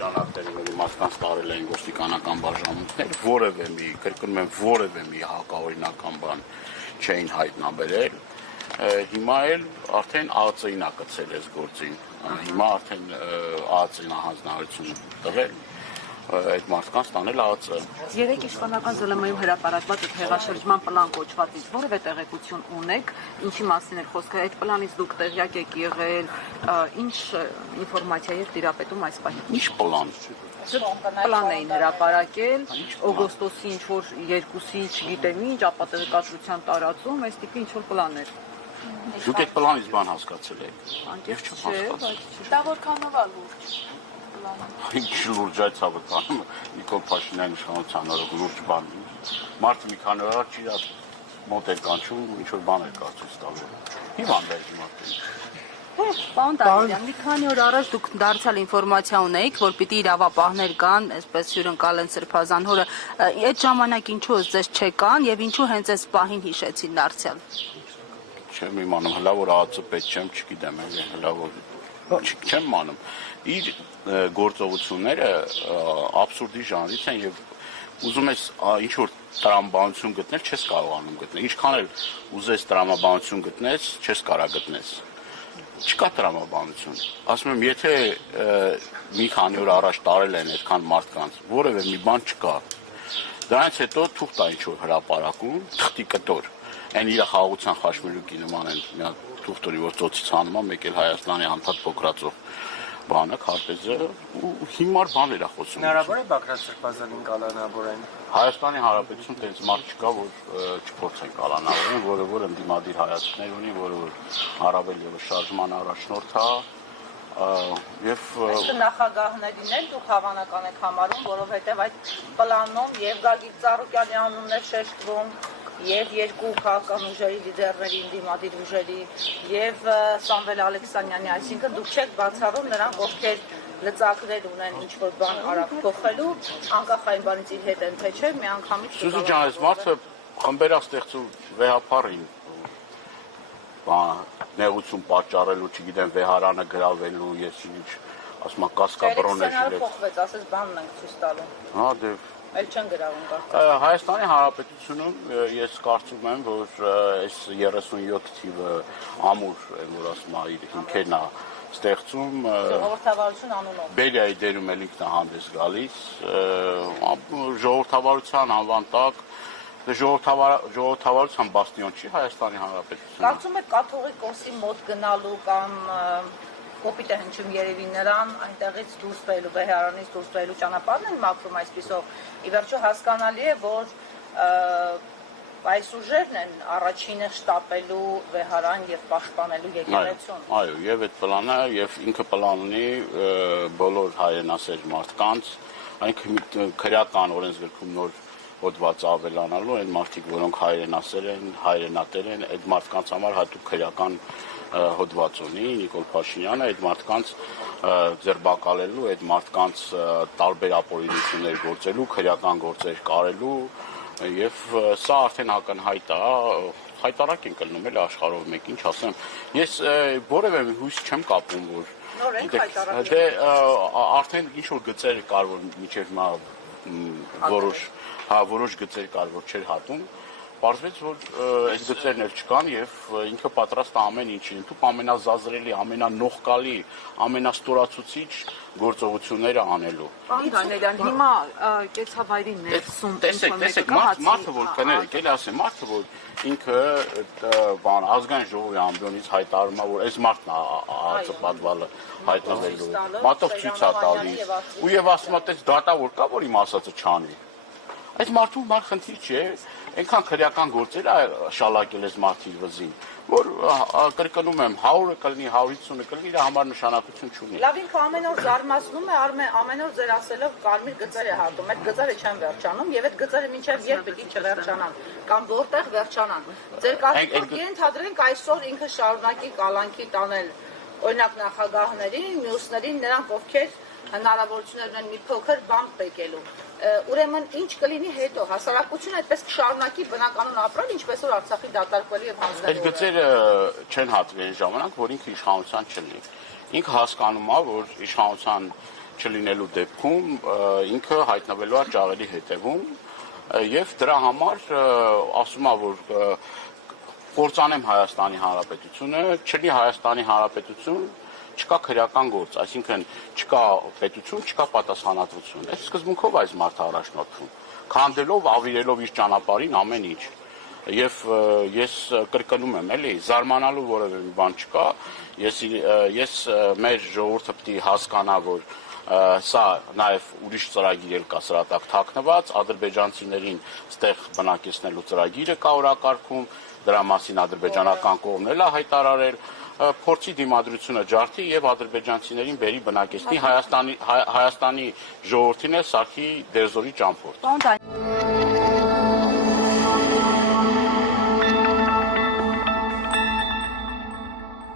շրջանակներում մարդկանց տարել էին ոստիկանական բաժանմունքներ, որևէ մի, կրկնում եմ, որևէ մի հակաօրինական բան չէին հայտնաբերել, հիմա էլ արդեն ԱԱԾ-ին է կցել այս գործին, հիմա արդեն ԱԱԾ-ին հանձնարարություն տվել, այդ մարդկանց տանել ԱԱԾ։ Երեք իշխանական ԶԼՄ-ում հրապարակված հեղաշրջման պլան կոչվածից որևէ տեղեկություն ունեք, ինչի մասին է խոսքը, այդ պլանից դուք տեղյակ եք եղել, ինչ ինֆորմացիա եք տիրապետում այս պահին։ Ինչ պլան։ Պլան էին հրապարակել, օգոստոսի ինչ-որ 2-ի, չգիտեմ ինչ, ապա տեղեկատվության տարածում, այս տիպի ինչ-որ պլաններ։ Դուք այդ պլանից բան հասկացել եք։ Անկեղծ չէ, դա որքանով է լուրջ։ Ինչ լուրջ այդ հավատանում Նիկոլ Փաշինյանի իշխանության օրոք լուրջ բան։ Մարդը մի քանի օր առաջ իր մոտ էր կանչում, ինչ-որ բան էր կարծում ստավել։ Հիվանդ էր մարդը։ Պարոն Տահիրյան, մի քանի օր առաջ դուք դարձյալ ինֆորմացիա ունեիք, որ պիտի իրավապահներ կան, այսպես հյուրընկալեն Սրբազան հորը, այդ ժամանակ ինչու ձեզ չեկան եւ ինչու հենց այս պահին հիշեցին դարձյալ։ Չեմ իմանում, հլա որ ԱԱԾ պետք չեմ, չգիտեմ, հլա որ չեմ իմանում։ Իր գործողությունները աբսուրդի ժանրից են եւ ուզում ես ինչ որ տրամաբանություն գտնել, չես կարողանում գտնել։ Ինչքան էլ ուզես տրամաբանություն գտնես, չես կարող գտնես։ Չկա տրամաբանություն։ Ասում եմ, եթե մի քանի օր առաջ տարել են այդքան մարդկանց, որևէ մի բան չկա։ Դրանից հետո թուղթ է ինչ որ հրապարակում, թղթի կտոր։ Այն իր խաղաղության խաչմերուկի նման են մի հատ թուղթորի որ ծոցից հանում է, մեկ էլ Հայաստանի անդադ փոքրացող բանը, քարտեզը ու հիմար բաներ է խոսում։ Հնարավոր է Բագրատ Սրբազանին կալանավորեն։ Հայաստանի Հանրապետություն տենց մարդ չկա, որ չփորձեն կալանավորեն, որը որ ընդդիմադիր հայացքներ ունի, որը որ առավել եւս շարժման առաջնորդ է, եւ նախագահներին էլ դուք հավանական եք համարում, որովհետեւ այդ պլանում եւ Գագիկ Ծառուկյանի անունն է շեշտվում, եւ երկու քաղաքական ուժերի լիդերների, ընդդիմադիր ուժերի եւ Սամվել Ալեքսանյանի, այսինքն դուք չեք բացառում նրանք, ովքեր լծակներ ունեն ինչ-որ բան արագ փոխելու, անկախ այն բանից իր հետ են թե չէ, միանգամից Սուզի ջան, այս մարդը խմբերաստեղծու վեհապարին նեղություն պատճառելու, չգիտեմ, վեհարանը գրավելու, ես ինչ, ասում եմ, կասկաբրոն է ժիլեց։ Փոխվեց, ասես բանն ենք ցույց տալու։ Հա, դե Էլ չեն գրավում կարծես։ Հայաստանի Հանրապետությունում ես կարծում եմ, որ այս 37 թիվը ամուր, որ ասում եմ, իր հիմքերն է ստեղծում ժողովրդավարություն անունով։ Բելիայի դերում էլ ինքն է հանդես գալիս, ժողովրդավարության անվան տակ ժողովրդավարության բաստիոն չի Հայաստանի Հանրապետությունը։ Կարծում եք կաթողիկոսի մոտ գնալու կամ կոպիտ է հնչում երևի նրան այնտեղից դուրս բերելու, վեհարանից դուրս բերելու ճանապարհն են մաքրում այսպիսով։ Ի վերջո հասկանալի է, որ այս ուժերն են առաջինը շտապելու վեհարան եւ պաշտպանելու եկեղեցուն։ Այո, եւ այդ պլանը եւ ինքը պլան ունի բոլոր հայրենասեր մարդկանց, այնքը քրեական օրենսգրքում նոր հոդված ավելանալու են մարդիկ, որոնք հայրենասեր են, հայրենատեր են, այդ մարդկանց համար հատուկ քրեական հոդված ունի Նիկոլ Փաշինյանը, այդ մարդկանց ձերբակալելու, այդ մարդկանց տարբեր ապօրինություններ գործելու, քրեական գործեր կարելու եւ սա արդեն ակնհայտ է, հայտարարք են կլնում էլ աշխարհով մեկ, ինչ ասեմ, ես որևէ հույս չեմ կապում, որ դե արդեն ինչ որ գծեր կար, որ միջև հիմա որոշ գծեր կար, որ չէր հատում, պարզվեց, որ այդ գծերն էլ չկան եւ ինքը պատրաստ է ամեն ինչին, դուք ամենազազրելի, ամենանողկալի, ամենաստորացուցիչ գործողությունները անելու։ Պարոն Դանիելյան, հիմա կեցավայրի ներսում տեսեք, մարդը որ կներեք, էլի ասեմ, մարդը որ ինքը ազգային ժողովի ամբիոնից հայտարարում է, որ այս մարդն ԱԱԾ պատվալը հայտնվելու, մատով ցույց է տալիս, ու եւ ասում է, տես դատավոր կա, որ իմ ասածը չանի։ Այս մարդու մար խնդիր չէ, այնքան քրեական գործեր է շալակել այս մարդի վզին, որ կրկնում եմ 100-ը կլինի, 150-ը կլինի, իր համար նշանակություն չունի։ Լավ, ինքը ամեն օր զարմացնում է, ամեն օր ձեր ասելով կարմիր գծեր է հատում, այդ գծերը չեն վերջանում եւ այդ գծերը մինչեւ երբ պիտի չվերջանան կամ որտեղ վերջանան։ Ձեր կարծիքով ենթադրենք այսօր ինքը շարունակի կալանքի տանել օրինակ նախագահներին, մյուսներին, նրանք ովքեր հնարավորություն ունեն մի փոքր բան պեկելու։ Ուրեմն ինչ կլինի հետո, հասարակությունը այդպես կշարունակի բնականon ապրել, ինչպես որ Արցախի դատարկվելու եւ հանձնելու։ Այդ գծերը չեն հատվի այն ժամանակ, որ ինքը իշխանության չլինի։ Ինքը հասկանում է, որ իշխանության չլինելու դեպքում ինքը հայտնվելու է ճաղերի հետևում եւ դրա համար ասում է որ կործանեմ Հայաստանի Հանրապետությունը, չլինի Հայաստանի Հանրապետություն, չկա քրեական գործ, այսինքն չկա պետություն, չկա պատասխանատվություն։ Այս սկզբունքով այս մարդը առաջնորդվում, քանդելով, ավիրելով իր ճանապարհին ամեն ինչ։ Եվ ես կրկնում եմ, էլի, զարմանալու որևէ մի բան չկա, ես մեր ժողովուրդը պետք է հասկանա, որ սա նաև ուրիշ ծրագիր էլ կա սրա տակ թաքնված, ադրբեջանցիներին ստեղ բնակեցնելու ծրագիրը կա օրակարգում, դրա մասին ադրբեջանական կողմն էլ է հայտարարել, փորձի դիմադրությունը ջարդի եւ ադրբեջանցիներին բերի բնակեցնի Հայաստանի ժողովրդին էլ սարքի դերձորի ճամփորդ։